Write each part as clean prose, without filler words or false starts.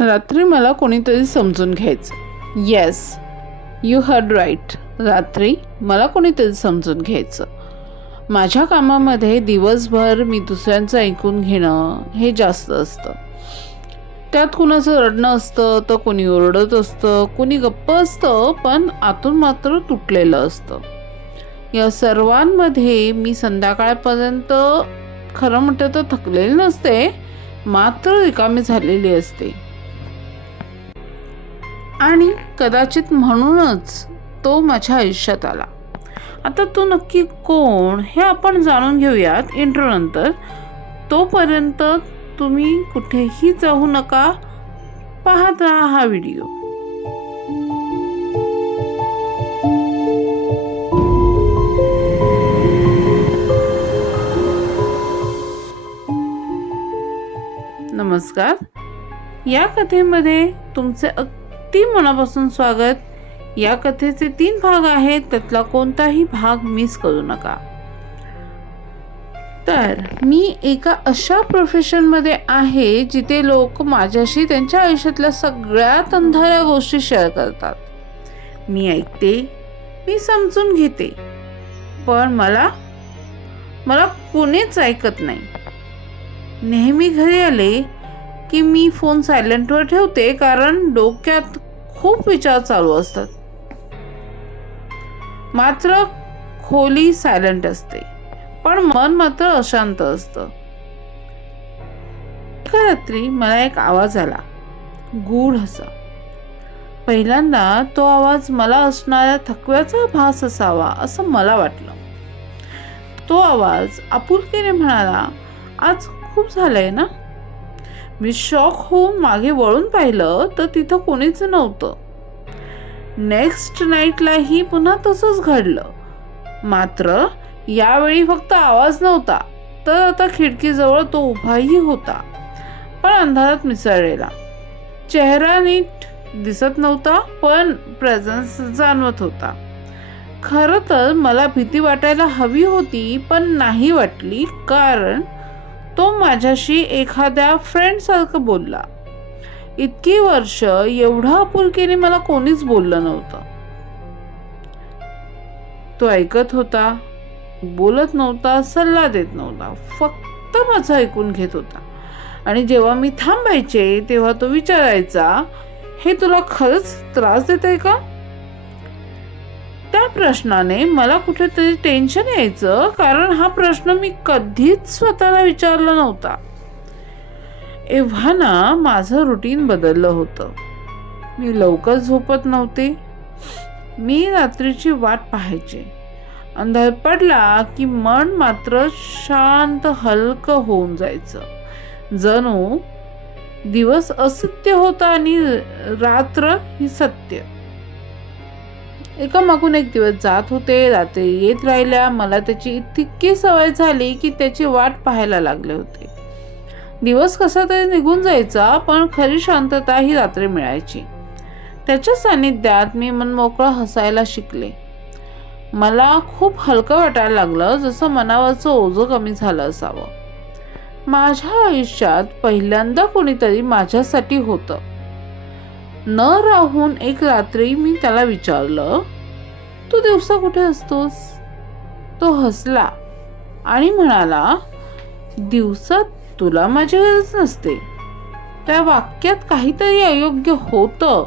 रात्री मला कोणीतरी समजून घ्यायचं. Yes, you heard right. रात्री मला कोणीतरी समजून घ्यायचं. माझ्या कामामध्ये दिवसभर मी दुसऱ्यांचं ऐकून घेणं हे जास्त असतं. त्यात कुणाचं रडणं असतं, तर कोणी ओरडत असतं, कोणी गप्प असतं, पण आतून मात्र तुटलेलं असतं. या सर्वांमध्ये मी संध्याकाळपर्यंत खरं म्हटलं तर थकलेली नसते, मात्र रिकामी झालेली असते. आणि कदाचित म्हणूनच तो माझ्या आयुष्यात आला. आता तो नक्की कोण हे आपण जाणून घेऊयात इंट्रो नंतर. तोपर्यंत तुम्ही कुठेही जाऊ नका, पाहत राहा हा व्हिडिओ. नमस्कार. या कथेमध्ये तुमचे अगदी मनापासून स्वागत. या कथेचे 3 भाग आहेत, त्यातला कोणताही भाग मिस करू नका. तर मी एका अशा प्रोफेशनमध्ये आहे जिथे लोक माझ्याशी त्यांच्या आयुष्यातल्या सगळ्यात अंधाऱ्या गोष्टी शेअर करतात. मी ऐकते, मी समजून घेते, पण मला कोणीच ऐकत नाही. नेहमी घरी आले की मी फोन सायलेंटवर ठेवते, कारण डोक्यात खूप विचार चालू असतात. मात्र खोली सायलेंट असते, पण मन मात्र अशांत असतं. एका रात्री मला एक आवाज आला, गूढ असा. पहिल्यांदा तो आवाज मला असणाऱ्या थकव्याचा भास असावा असं मला वाटलं. तो आवाज आपुलकीने म्हणाला, आज खूप झालंय ना? मी शॉक होऊन मागे वळून पाहिलं तर तिथं कोणीच नव्हतं. नेक्स्ट नाईटलाही पुन्हा तसंच घडलं. मात्र यावेळी फक्त आवाज नव्हता, तर आता खिडकीजवळ तो उभाही होता, पण अंधारात मिसळलेला. चेहरा नीट दिसत नव्हता, पण प्रेझेन्स जाणवत होता. खरं तर मला भीती वाटायला हवी होती, पण नाही वाटली, कारण तो माझ्याशी एखाद्या फ्रेंडसारखं बोलला. इतकी वर्ष एवढं आपुलकीने मला कोणीच बोललं नव्हतं. तो ऐकत होता, बोलत नव्हता, सल्ला देत नव्हता, फक्त माझं ऐकून घेत होता. आणि जेव्हा मी थांबायचे तेव्हा तो विचारायचा, हे तुला खरंच त्रास देत आहे का? त्या प्रश्नाने मला कुठेतरी टेन्शन यायचं, कारण हा प्रश्न मी कधीच स्वतःला विचारला नव्हता. एव्हा ना माझं रुटीन बदललं होतं. मी लवकर झोपत नव्हते. मी रात्रीची वाट पाहायचे. अंधार पडला की मन मात्र शांत हलकं होऊन जायचं. जणू दिवस असत्य होता आणि रात्र ही सत्य. एकामागून एक दिवस जात होते, रात्री येत राहिल्या. मला त्याची इतकी सवय झाली की त्याची वाट पाहायला लागले होते. दिवस कसा तरी निघून जायचा, पण खरी शांतता ही रात्री मिळायची. त्याच्या सानिध्यात मी मनमोकळं हसायला शिकले. मला खूप हलकं वाटायला लागलं, जसं मनावरचं ओझं कमी झालं असावं. माझ्या आयुष्यात पहिल्यांदा कोणीतरी माझ्यासाठी होतं. न राहून एक रात्री मी त्याला विचारलं, तू दिवसा कुठे असतोस? तो हसला आणि म्हणाला, दिवसात तुला माझी गरज नसते. त्या वाक्यात काहीतरी अयोग्य होतं,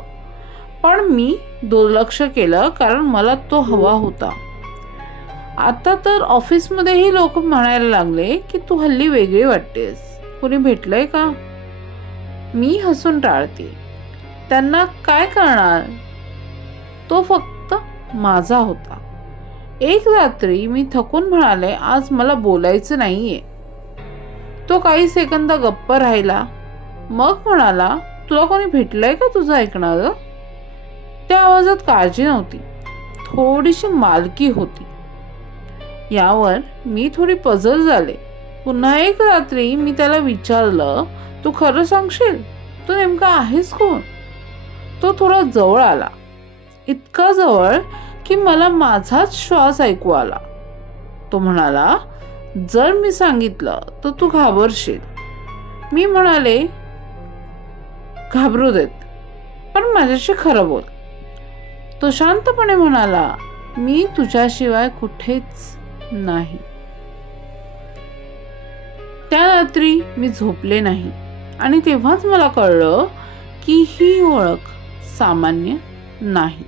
पण मी दुर्लक्ष केलं, कारण मला तो हवा होता. आता तर ऑफिसमध्येही लोक म्हणायला लागले की तू हल्ली वेगळी वाटतेस, कोणी भेटलंय का? मी हसून टाळते. त्यांना काय करणार? तो फक्त माझा होता. एक रात्री मी थकून म्हणाले, आज मला बोलायचं नाहीये. तो काही सेकंद गप्प राहिला, मग म्हणाला, तुला कोणी भेटलंय का तुझं ऐकणारं? त्या आवाजात काळजी नव्हती, थोडीशी मालकी होती. यावर मी थोडी पझल झाले. पुन्हा एक रात्री मी त्याला विचारलं, तू खरं सांगशील, तू नेमका आहेस कोण? तो थोडा जवळ आला, इतका जवळ की मला माझाच श्वास ऐकू आला. तो म्हणाला, जर मी सांगितलं तर तू घाबरशील. मी म्हणाले, घाबरू देत, पण माझ्याशी खरं बोल. तो शांतपणे म्हणाला, मी तुझ्याशिवाय कुठेच नाही. त्या रात्री मी झोपले नाही आणि तेव्हाच मला कळलं की ही ओळख सामान्य नाही.